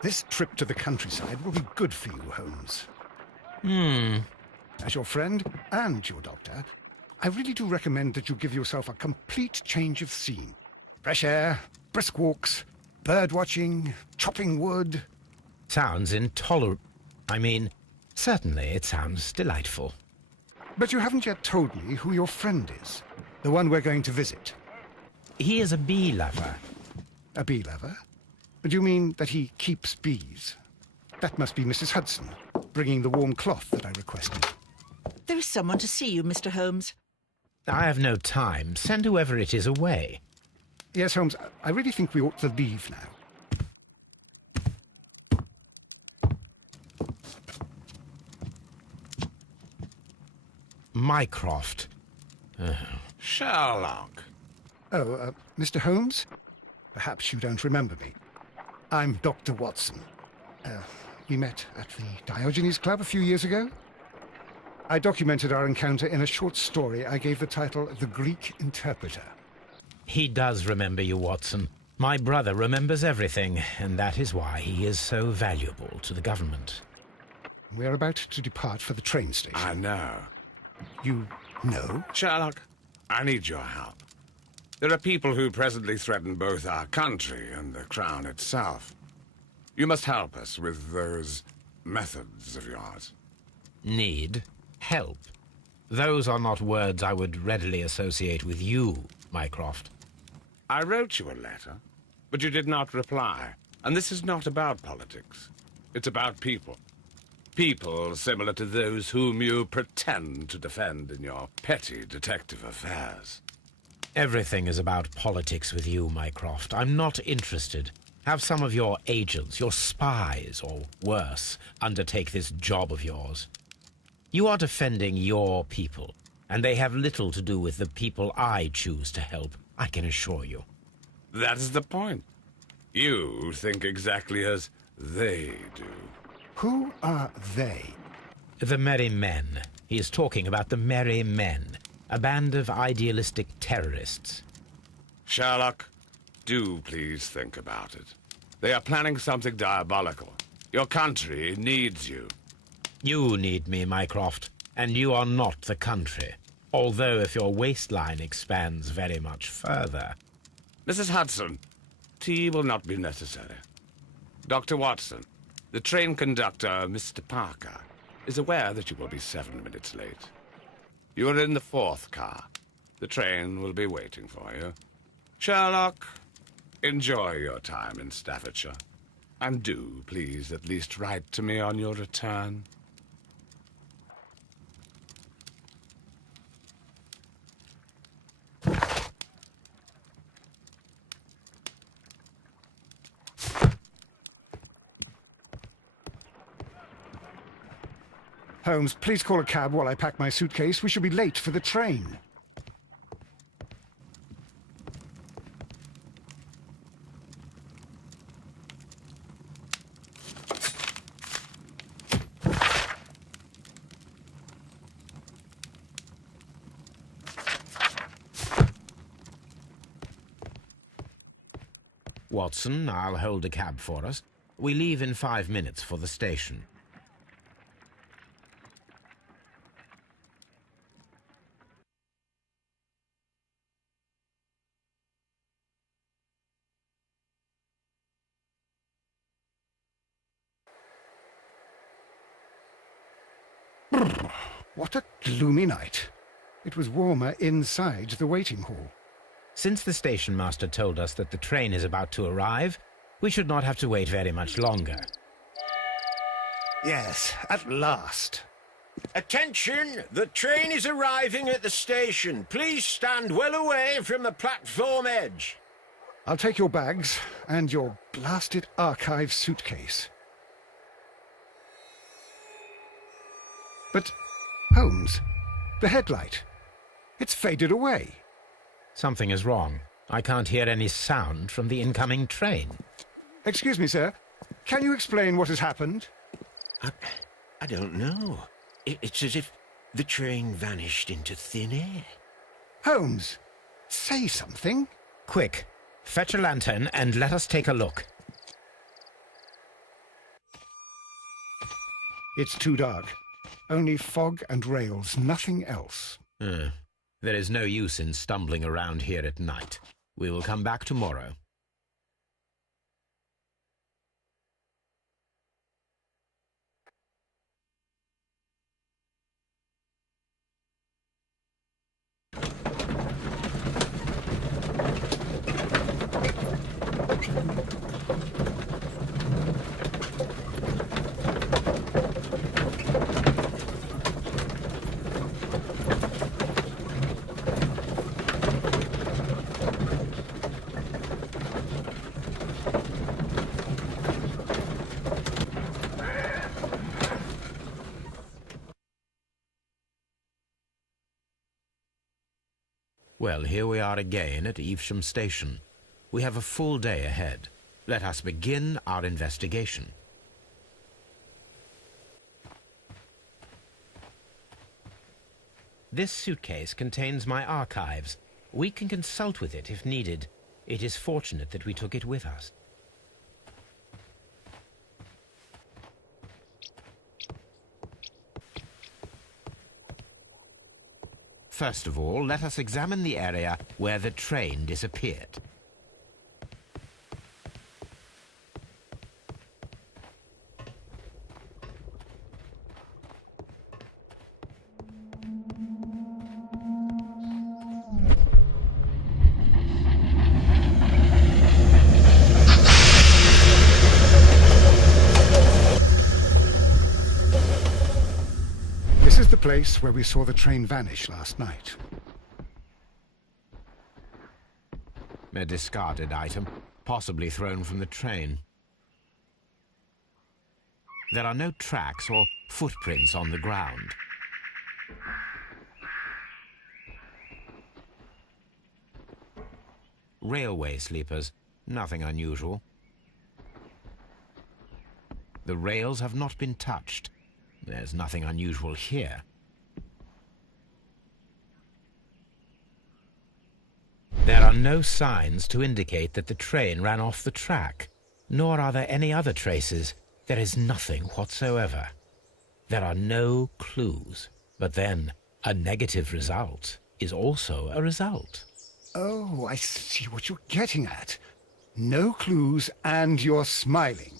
This trip to the countryside will be good for you, Holmes. As your friend and your doctor, I really do recommend that you give yourself a complete change of scene. Fresh air, brisk walks, bird watching, chopping wood. Sounds intolerable. Certainly it sounds delightful. But you haven't yet told me who your friend is, the one we're going to visit. He is a bee lover. A bee lover? Do you mean that he keeps bees? That must be Mrs. Hudson, bringing the warm cloth that I requested. There is someone to see you, Mr. Holmes. I have no time. Send whoever it is away. Yes, Holmes, I really think we ought to leave now. Mycroft. Sherlock. Oh, Mr. Holmes? Perhaps you don't remember me. I'm Dr. Watson. We met at the Diogenes Club a few years ago. I documented our encounter in a short story I gave the title The Greek Interpreter. He does remember you, Watson. My brother remembers everything, and that is why he is so valuable to the government. We're about to depart for the train station. I know. You know? Sherlock, I need your help. There are people who presently threaten both our country and the Crown itself. You must help us with those methods of yours. Need? Help? Those are not words I would readily associate with you, Mycroft. I wrote you a letter, but you did not reply. And this is not about politics. It's about people. People similar to those whom you pretend to defend in your petty detective affairs. Everything is about politics with you, Mycroft. I'm not interested. Have some of your agents, your spies, or worse, undertake this job of yours. You are defending your people, and they have little to do with the people I choose to help, I can assure you. That is the point. You think exactly as they do. Who are they? The Merry Men. He is talking about the Merry Men, a band of idealistic terrorists. Sherlock, do please think about it. They are planning something diabolical. Your country needs you. You need me, Mycroft, and you are not the country. Although if your waistline expands very much further. Mrs. Hudson, tea will not be necessary. Dr. Watson, the train conductor, Mr. Parker, is aware that you will be 7 minutes late. You are in the 4th car. The train will be waiting for you. Sherlock, enjoy your time in Staffordshire. And do, please, at least write to me on your return. Holmes, please call a cab while I pack my suitcase. We shall be late for the train. Watson, I'll hold a cab for us. We leave in 5 minutes for the station. What a gloomy night. It was warmer inside the waiting hall. Since the station master told us that the train is about to arrive, we should not have to wait very much longer. Yes, at last. Attention! The train is arriving at the station. Please stand well away from the platform edge. I'll take your bags and your blasted archive suitcase. But, Holmes, the headlight, it's faded away. Something is wrong. I can't hear any sound from the incoming train. Excuse me, sir. Can you explain what has happened? I don't know. It's as if the train vanished into thin air. Holmes, say something. Quick, fetch a lantern and let us take a look. It's too dark. Only fog and rails, nothing else. There is no use in stumbling around here at night. We will come back tomorrow. Well, here we are again at Evesham Station. We have a full day ahead. Let us begin our investigation. This suitcase contains my archives. We can consult with it if needed. It is fortunate that we took it with us. First of all, let us examine the area where the train disappeared. This is the place where we saw the train vanish last night. A discarded item, possibly thrown from the train. There are no tracks or footprints on the ground. Railway sleepers, nothing unusual. The rails have not been touched. There's nothing unusual here. There are no signs to indicate that the train ran off the track, nor are there any other traces. There is nothing whatsoever. There are no clues. But then, a negative result is also a result. Oh, I see what you're getting at. No clues, and you're smiling.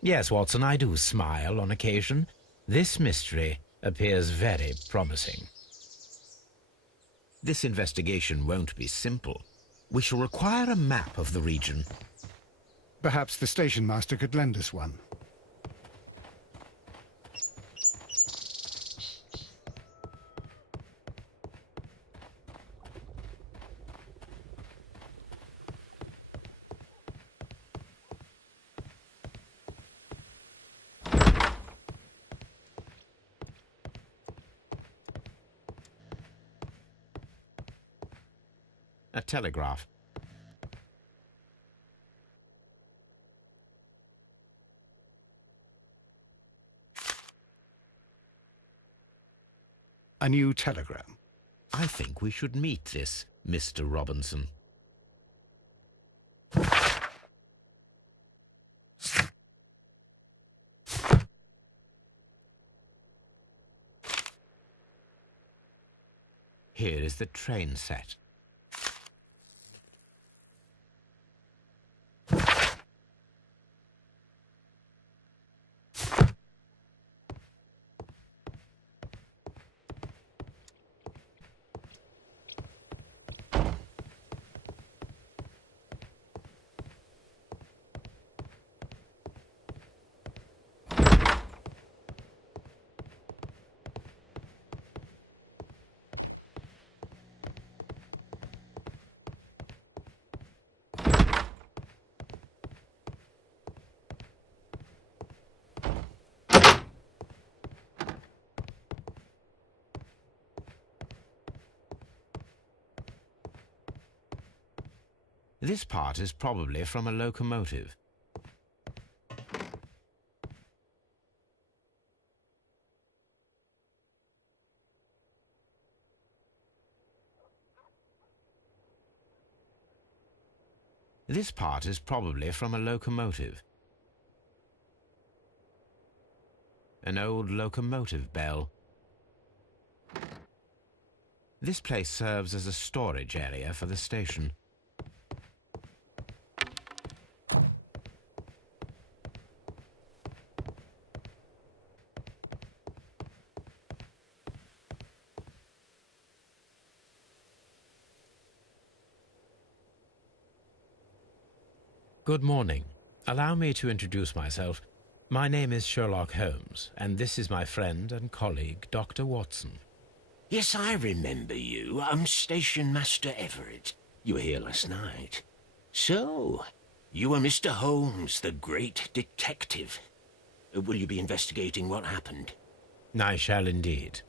Yes, Watson, I do smile on occasion. This mystery appears very promising. This investigation won't be simple. We shall require a map of the region. Perhaps the station master could lend us one. A telegraph. A new telegram. I think we should meet this Mr. Robinson. Here is the train set. This part is probably from a locomotive. This part is probably from a locomotive. An old locomotive bell. This place serves as a storage area for the station. Good morning. Allow me to introduce myself. My name is Sherlock Holmes, and this is my friend and colleague, Dr. Watson. Yes, I remember you. I'm Station Master Everett. You were here last night. So, you are Mr. Holmes, the great detective. Will you be investigating what happened? I shall indeed.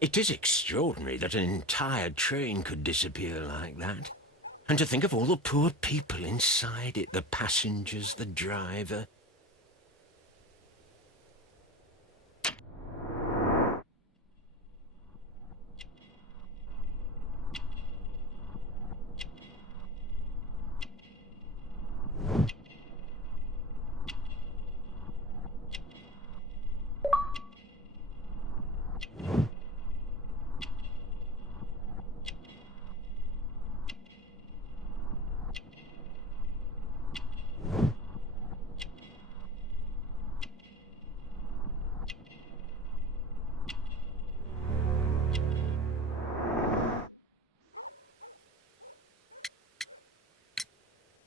It is extraordinary that an entire train could disappear like that. And to think of all the poor people inside it, the passengers, the driver.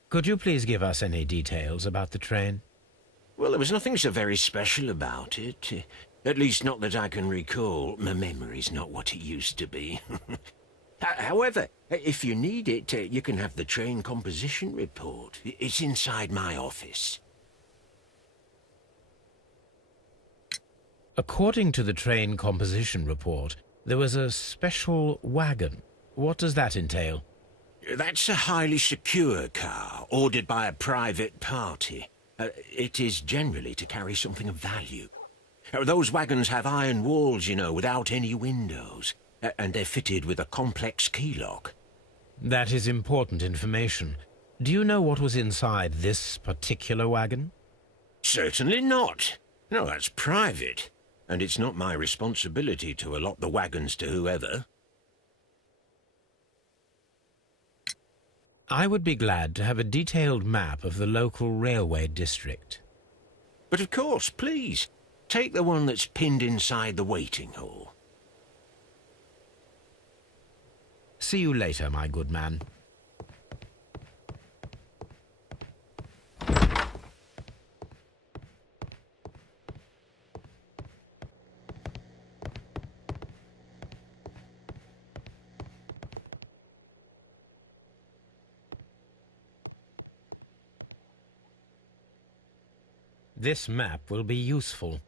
Could you please give us any details about the train? Well, there was nothing so very special about it. At least not that I can recall. My memory's not what it used to be. However, if you need it, you can have the train composition report. It's inside my office. According to the train composition report, there was a special wagon. What does that entail? That's a highly secure car, ordered by a private party. It is generally to carry something of value. Those wagons have iron walls, you know, without any windows. And they're fitted with a complex key lock. That is important information. Do you know what was inside this particular wagon? Certainly not. No, that's private. And it's not my responsibility to allot the wagons to whoever. I would be glad to have a detailed map of the local railway district. But of course, please, take the one that's pinned inside the waiting hall. See you later, my good man. This map will be useful.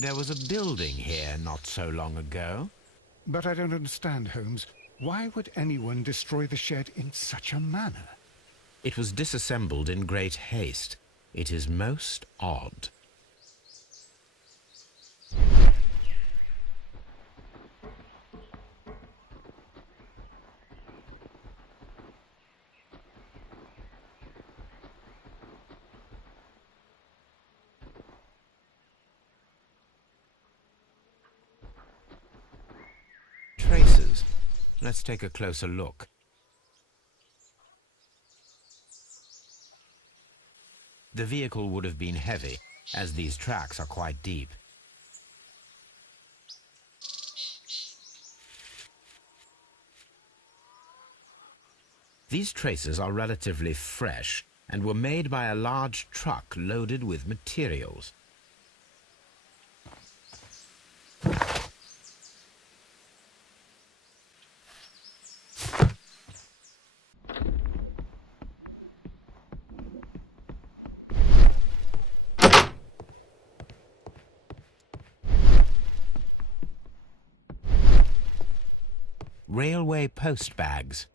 There was a building here not so long ago. But I don't understand, Holmes. Why would anyone destroy the shed in such a manner? It was disassembled in great haste. It is most odd. Traces. Let's take a closer look. The vehicle would have been heavy, as these tracks are quite deep. These traces are relatively fresh and were made by a large truck loaded with materials. railway post bags.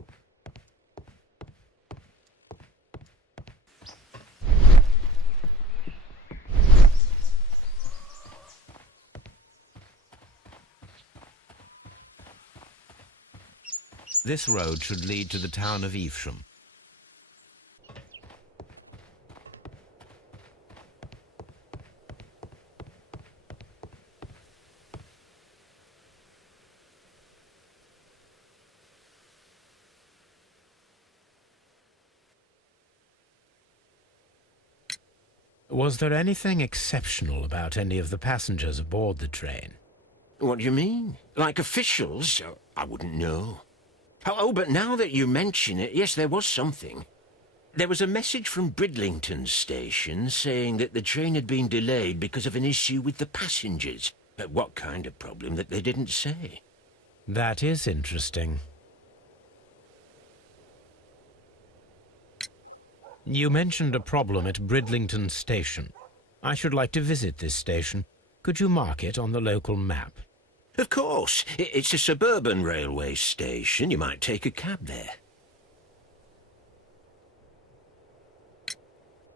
This road should lead to the town of Evesham. Was there anything exceptional about any of the passengers aboard the train? What do you mean? Like officials? I wouldn't know. Oh, but now that you mention it, yes, there was something. There was a message from Bridlington station saying that the train had been delayed because of an issue with the passengers. But what kind of problem that they didn't say? That is interesting. You mentioned a problem at Bridlington station. I should like to visit this station. Could you mark it on the local map? Of course. It's a suburban railway station. You might take a cab there.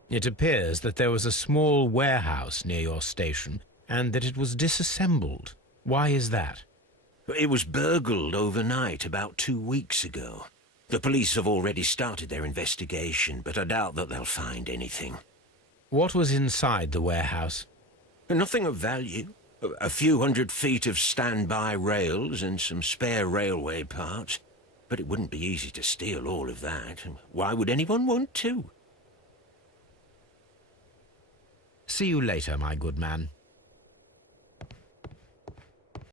It appears that there was a small warehouse near your station and that it was disassembled. Why is that? It was burgled overnight about 2 weeks ago. The police have already started their investigation, but I doubt that they'll find anything. What was inside the warehouse? Nothing of value. A few 100 feet of standby rails and some spare railway parts. But it wouldn't be easy to steal all of that. Why would anyone want to? See you later, my good man.